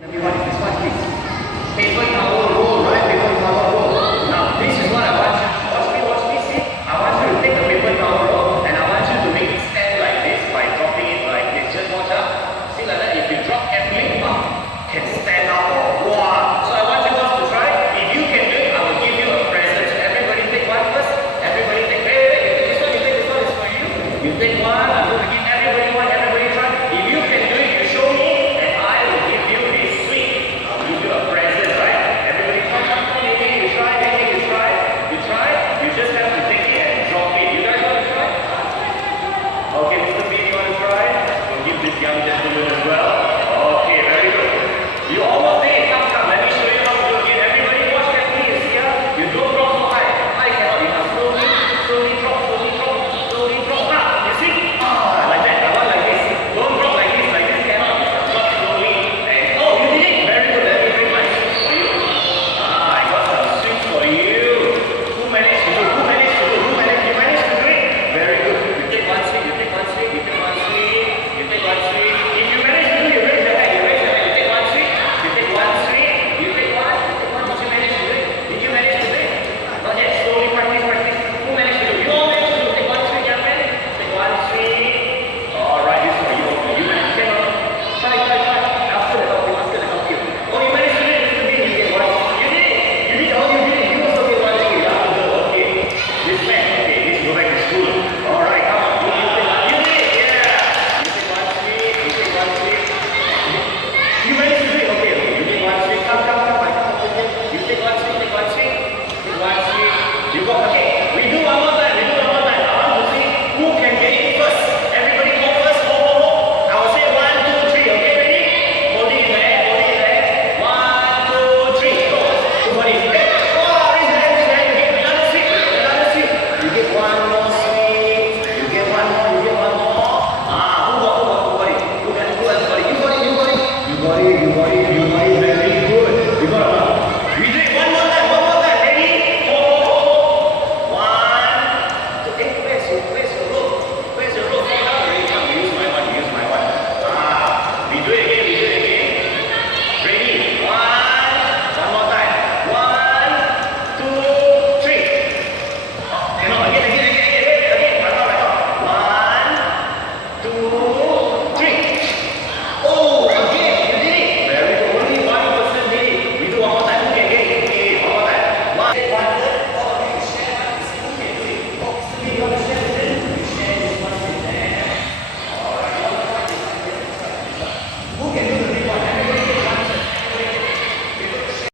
Everyone, this one, please. Paper towel roll, right? Paper towel roll. Now, this is what I want you to watch me, see? I want you to take the paper towel roll and I want you to make it stand like this by dropping it like this. Just watch out. See like that, if you drop everything, can stand up. Wow! So I want you guys to try. If you can do it, I will give you a present. So everybody take one first. Everybody take, hey, this one, you take this one, is for you. You take one, I'm going to give everybody one, everybody try. If you can do it, you show me and I will give you a sweet. I'll give you a present, right? Everybody try, anything you try, anything you try. You try, you just have to take it and drop it. You guys want to try? Okay, Mr. B, you want to try? We'll give this young gentleman as well. Okay, very good. You almost there. Come. Let me show you how to do it again. Everybody watch carefully. You see how? You don't drop so high. High cannot. You must slowly drop. You see? Like that. I want like this. Don't drop like this. Like this cannot. You must drop slowly. And oh, you did it. Very good. Let me bring my sweets for you. I got some sweets for you. Who managed to do? You managed to do it. Very good. You take one sweet. You take one sweet. If you manage to do, you raise your hand. You take one sweet. Did you manage to do it? Did you manage to do it? Not yet. Slowly practice. Who managed to do it? You all managed to do it. Take one sweet, young man. Take one sweet. Alright, this is for you. You managed to do it. Try. After the help you. Oh, you managed to do it. Mr. Bean, you get one. You did it. You also get one sweet. Okay. This man. Okay, he needs to go back to school. Alright, come on. You take one. You did it. Yeah. You take one sweet. You managed to do it. Okay. You take one sweet. Come. You take one sweet. You go. Okay. We do one more time. I want to see who can get it first. Everybody go first. Go. I will say 1, 2, 3. Okay, ready? Hold it there. 1, 2, 3. Go. Everybody. Hey. Oh, raise your hand. You get another sweet. You get one more sweet. You get one more. Who got it? Who else got it? You got it.